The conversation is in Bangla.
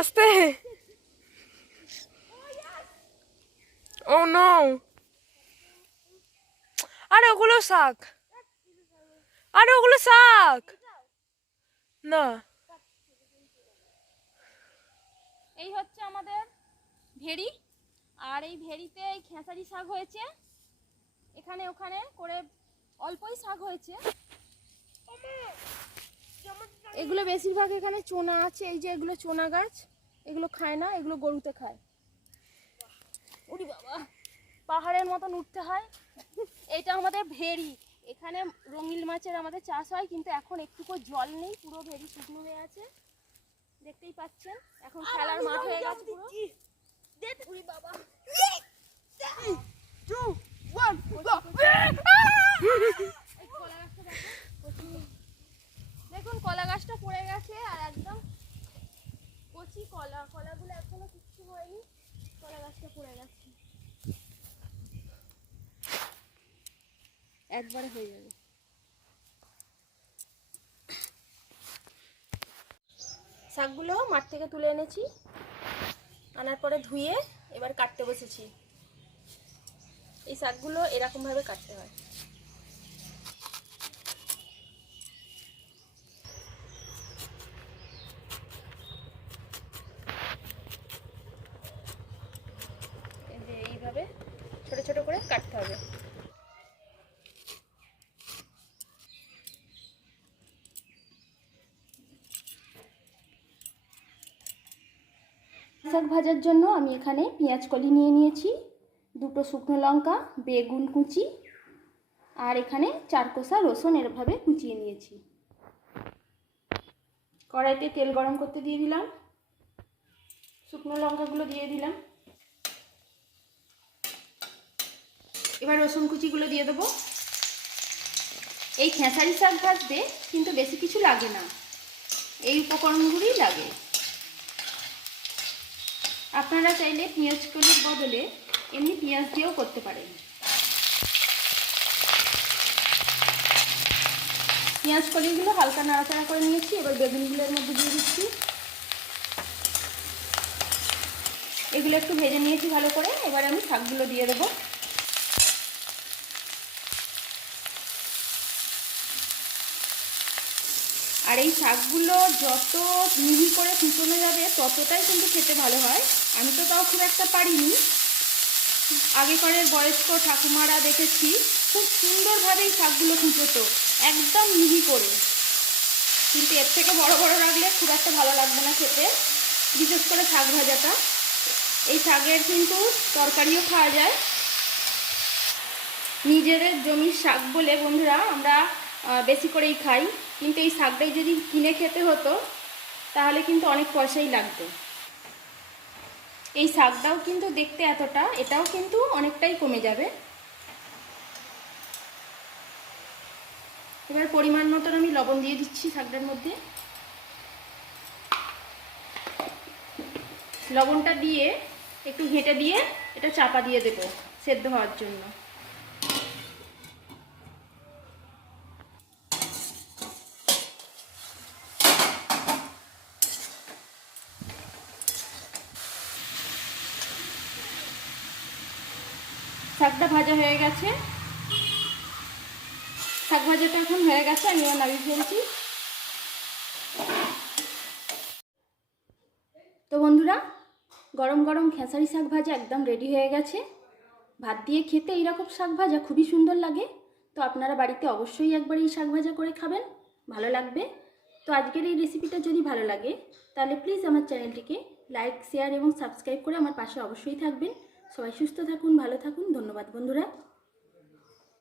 আস্তে। ও নো, আরে ওগুলো শাক, আরে ওগুলো শাক না। এই হচ্ছে আমাদের ভেড়ি, আর এই ভেড়িতে এই খেসারি শাক হয়েছে, এখানে ওখানে করে অল্পই শাক হয়েছে। এগুলো বেশিরভাগ এখানে চোনা আছে, এই যে এগুলো চোনা গাছ, এগুলো খায় না, এগুলো গরুতে খায়। ওরে বাবা, পাহাড়ের মতন উঠতে হয়। এটা আমাদের ভেড়ি, এখানে রঙিল মাছের আমাদের চাষ হয়, কিন্তু এখন একটুকু জল নেই, পুরো ভেড়ি শুকনো হয়ে আছে, দেখতেই পাচ্ছেন। এখন খেলার মাঠ হয়ে গেছে পুরো। ওরে বাবা, দেখুন কলা গাছটা পড়ে গেছে, আর একদম কচি কলা, কলাগুলো এখনো কিচ্ছু হয়নি, কলা গাছটা পড়ে গেছে, একবারে হয়ে যাবে। শাকগুলো মাঠ থেকে তুলে এনেছি, আনার পরে ধুয়ে এবার কাটতে বসেছি। এই শাকগুলো এরকম ভাবে কাটতে হয়। এইভাবে ছোট ছোট করে কাটতে হবে। শাক ভাজার জন্য আমি এখানে পেঁয়াজ কলি নিয়ে নিয়েছি, দুটো শুকনো লঙ্কা, বেগুন কুচি, আর এখানে 4 কোয়া রসুন এরভাবে কুচিয়ে নিয়েছি। কড়াইতে তেল গরম করতে দিয়ে দিলাম, শুকনো লঙ্কাগুলো দিয়ে দিলাম, এবার রসুন কুচিগুলো দিয়ে দেবো। এই খেসারি শাক ভাজতে কিন্তু বেশি কিছু লাগে না, এই উপকরণগুলোই লাগে। আপনারা চাইলে পেঁয়াজ কলির বদলে এমনি পেঁয়াজ দিয়েও করতে পারেন। পেঁয়াজ কলিগুলো হালকা নাড়াচাড়া করে নিয়েছি, এবার বেগুনগুলোর মধ্যে দিয়ে দিচ্ছি। এগুলো একটু ভেজে নিয়েছি ভালো করে, এবার আমি শাকগুলো দিয়ে দেবো। আর এই শাকগুলো যত মিহি করে কুচোনো যাবে ততটাই কিন্তু খেতে ভালো হয়। আমি তো তাও খুব একটা পারিনি, আগেকারের বয়স্ক ঠাকুমারা দেখেছি খুব সুন্দরভাবে এই শাকগুলো কুচোতো, একদম মিহি করে। কিন্তু এর থেকে বড় বড় রাখলে খুব একটা ভালো লাগবে না খেতে, বিশেষ করে শাক ভাজাটা। এই শাকের কিন্তু তরকারিও খাওয়া যায়। নিজেদের জমির শাক বলে বন্ধুরা আমরা বেশি করেই খাই, কিন্তু এই শাকটাই যদি কিনে খেতে হতো তাহলে কিন্তু অনেক পয়সাই লাগতো। এই শাকটাও কিন্তু দেখতে এতটা, এটাও কিন্তু অনেকটাই কমে যাবে। এবার পরিমাণ মতন আমি লবণ দিয়ে দিচ্ছি শাকটার মধ্যে। লবণটা দিয়ে একটু ঘেঁটে দিয়ে এটা চাপা দিয়ে দেবো সেদ্ধ হওয়ার জন্য। শাকটা ভাজা হয়ে গেছে, শাক ভাজাটা এখন হয়ে গেছে, আমি এবার নামিয়ে ফেলছি। তো বন্ধুরা, গরম গরম খেসারি শাক ভাজা একদম রেডি হয়ে গেছে। ভাত দিয়ে খেতে এইরকম শাক ভাজা খুবই সুন্দর লাগে। তো আপনারা বাড়িতে অবশ্যই একবার এই শাক ভাজা করে খাবেন, ভালো লাগবে। তো আজকের এই রেসিপিটা যদি ভালো লাগে তাহলে প্লিজ আমার চ্যানেলটিকে লাইক, শেয়ার এবং সাবস্ক্রাইব করে আমার পাশে অবশ্যই থাকবেন। সবাই সুস্থ থাকুন, ভালো থাকুন, ধন্যবাদ বন্ধুরা।